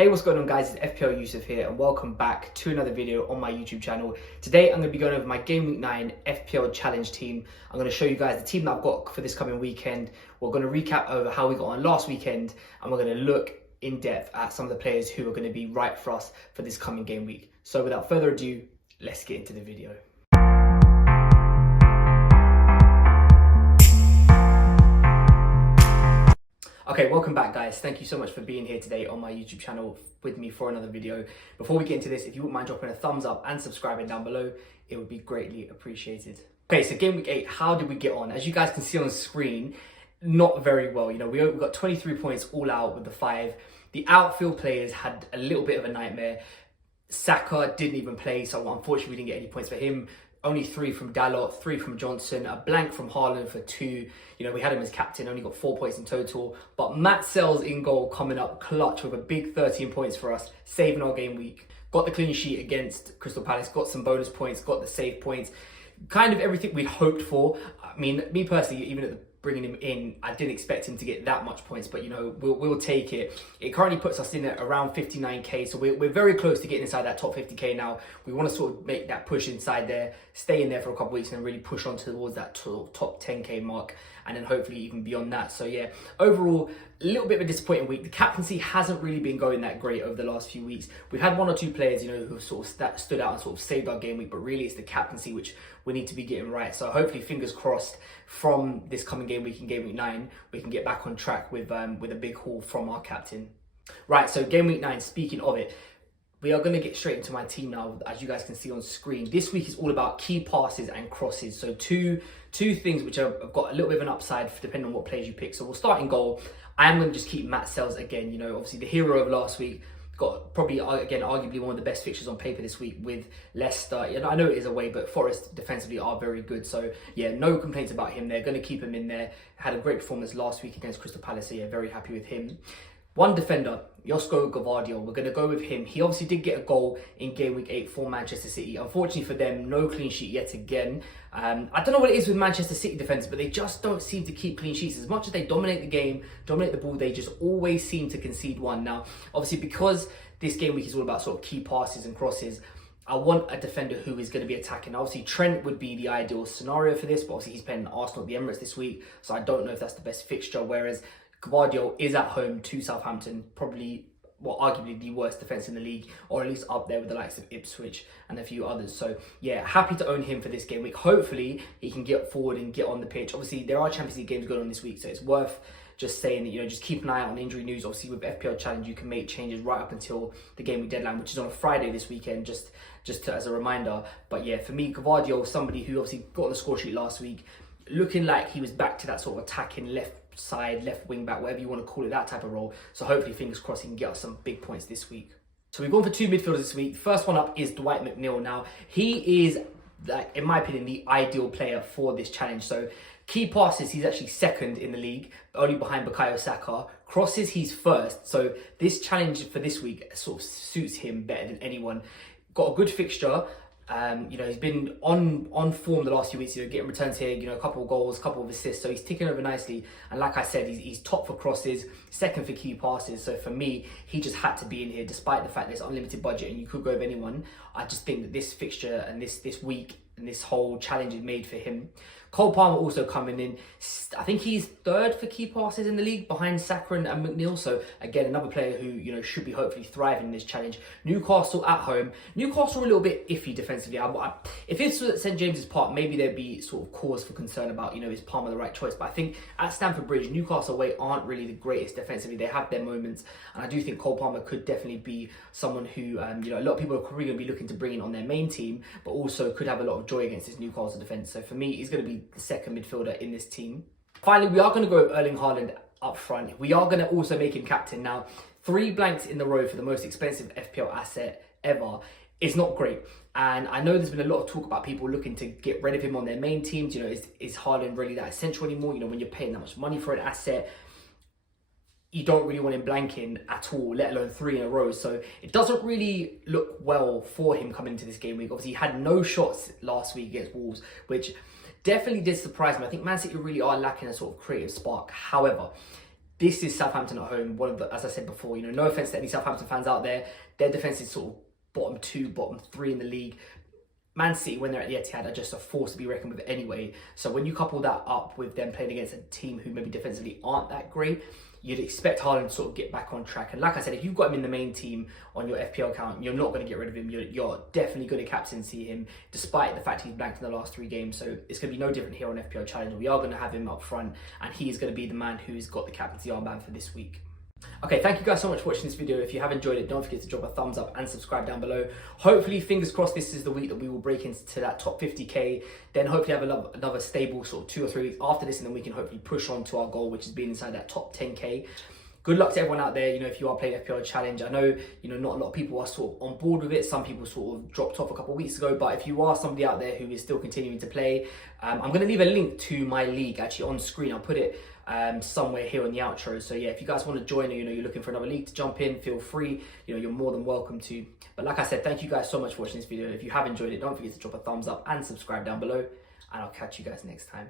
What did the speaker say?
Hey, what's going on guys, it's Fpl Yusuf here and welcome back to another video on my YouTube channel. Today I'm going to be going over my Game Week 9 FPL Challenge team. I'm going to show you guys the team that I've got for this coming weekend. We're going to recap over how we got on last weekend and we're going to look in depth at some of the players who are going to be right for us for this coming game week. So without further ado, let's get into the video. Okay, welcome back guys. Thank you so much for being here today on my YouTube channel with me for another video. Before we get into this, if you wouldn't mind dropping a thumbs up and subscribing down below, it would be greatly appreciated. Okay, so game week 8, how did we get on? As you guys can see on the screen, not very well. You know, we got 23 points all out with the 5. The outfield players had a little bit of a nightmare. Saka didn't even play, so unfortunately we didn't get any points for him. Only 3 from Dalot, 3 from Johnson, a blank from Haaland for 2. You know, we had him as captain, only got 4 points in total. But Matt Sells in goal coming up clutch with a big 13 points for us, saving our game week. Got the clean sheet against Crystal Palace, got some bonus points, got the save points. Kind of everything we'd hoped for. I mean, me personally, even at the bringing him in, I didn't expect him to get that much points, but you know, we'll take it. It currently puts us in at around 59k, so we're very close to getting inside that top 50k now. We want to sort of make that push inside there, stay in there for a couple of weeks, and then really push on towards that top 10k mark, and then hopefully even beyond that. So yeah, overall, a little bit of a disappointing week. The captaincy hasn't really been going that great over the last few weeks. We've had 1 or 2 players, you know, who sort of stood out and sort of saved our game week, but really it's the captaincy which we need to be getting right. So hopefully, fingers crossed, from this coming game week in game week 9, we can get back on track with a big haul from our captain. Right, so game week 9, speaking of it, we are going to get straight into my team now. As you guys can see on screen, this week is all about key passes and crosses. So two things which have got a little bit of an upside depending on what players you pick. So we'll start in goal. I am going to just keep Matt Sells again. You know, obviously the hero of last week. Got probably, again, arguably one of the best fixtures on paper this week with Leicester. You know, I know it is away, but Forest defensively are very good. So yeah, no complaints about him. They're going to keep him in there. Had a great performance last week against Crystal Palace. So yeah, very happy with him. One defender, Fpl Gw. We're going to go with him. He obviously did get a goal in game week 8 for Manchester City. Unfortunately for them, no clean sheet yet again. I don't know what it is with Manchester City defence, but they just don't seem to keep clean sheets. As much as they dominate the game, dominate the ball, they just always seem to concede one. Now, obviously, because this game week is all about sort of key passes and crosses, I want a defender who is going to be attacking. Obviously, Trent would be the ideal scenario for this, but obviously he's playing Arsenal at the Emirates this week, so I don't know if that's the best fixture, whereas Gw is at home to Southampton, probably, well, arguably the worst defence in the league, or at least up there with the likes of Ipswich and a few others. So yeah, happy to own him for this game week. Hopefully he can get forward and get on the pitch. Obviously there are Champions League games going on this week, so it's worth just saying that, you know, just keep an eye out on injury news. Obviously with FPL Challenge you can make changes right up until the game week deadline, which is on a Friday this weekend, just as a reminder. But yeah, for me, Gv, somebody who obviously got on the score sheet last week, looking like he was back to that sort of attacking left side, left wing back, whatever you want to call it, that type of role. So hopefully, fingers crossed, he can get us some big points this week. So we've gone for 2 midfielders this week. The first one up is Dwight McNeil. Now, he is, like, in my opinion, the ideal player for this challenge. So key passes, he's actually second in the league, only behind Bukayo Saka. Crosses, he's first. So this challenge for this week sort of suits him better than anyone. Got a good fixture. You know, he's been on form the last few weeks, you know, getting returns here, you know, a couple of goals, a couple of assists, so he's ticking over nicely. And like I said, he's top for crosses, second for key passes. So for me, he just had to be in here, despite the fact there's unlimited budget and you could go with anyone. I just think that this fixture and this week and this whole challenge is made for him. Cole Palmer also coming in. I think he's third for key passes in the league behind Saka and McNeil. So again, another player who, you know, should be hopefully thriving in this challenge. Newcastle at home. Newcastle are a little bit iffy defensively. If this was at St James's Park, maybe there'd be sort of cause for concern about, you know, is Palmer the right choice? But I think at Stamford Bridge, Newcastle away aren't really the greatest defensively. They have their moments, and I do think Cole Palmer could definitely be someone who, you know, a lot of people are probably going to be looking to bring in on their main team, but also could have a lot of joy against this Newcastle defence. So for me, he's going to be the second midfielder in this team. Finally, we are going to go with Erling Haaland up front. We are going to also make him captain. Now, 3 blanks in the row for the most expensive FPL asset ever is not great. And I know there's been a lot of talk about people looking to get rid of him on their main teams. You know, is Haaland really that essential anymore? You know, when you're paying that much money for an asset, you don't really want him blanking at all, let alone 3 in a row. So it doesn't really look well for him coming into this game week. Obviously, he had no shots last week against Wolves, which definitely did surprise me. I think Man City really are lacking a sort of creative spark. However, This is Southampton at home. One of the, as I said before, you know, no offense to any Southampton fans out there, their defense is sort of bottom 2, bottom 3 in the league. Man City, when they're at the Etihad, are just a force to be reckoned with anyway. So when you couple that up with them playing against a team who maybe defensively aren't that great, you'd expect Haaland to sort of get back on track. And like I said, if you've got him in the main team on your FPL account, you're not going to get rid of him. You're definitely going to captaincy him, despite the fact he's blanked in the last 3 games. So it's going to be no different here on FPL Challenge. We are going to have him up front, and he is going to be the man who's got the captaincy armband for this week. Okay, thank you guys so much for watching this video. If you have enjoyed it, don't forget to drop a thumbs up and subscribe down below. Hopefully, fingers crossed, this is the week that we will break into that top 50k. Then hopefully have another stable sort of 2 or 3 weeks after this, and then we can hopefully push on to our goal, which is being inside that top 10k. Good luck to everyone out there, you know, if you are playing FPL Challenge. I know, you know, not a lot of people are sort of on board with it. Some people sort of dropped off a couple of weeks ago, but if you are somebody out there who is still continuing to play, I'm going to leave a link to my league actually on screen. I'll put it somewhere here on the outro. So yeah, if you guys want to join, or you know, you're looking for another league to jump in, feel free. You know, you're more than welcome to. But like I said, thank you guys so much for watching this video. If you have enjoyed it, don't forget to drop a thumbs up and subscribe down below, and I'll catch you guys next time.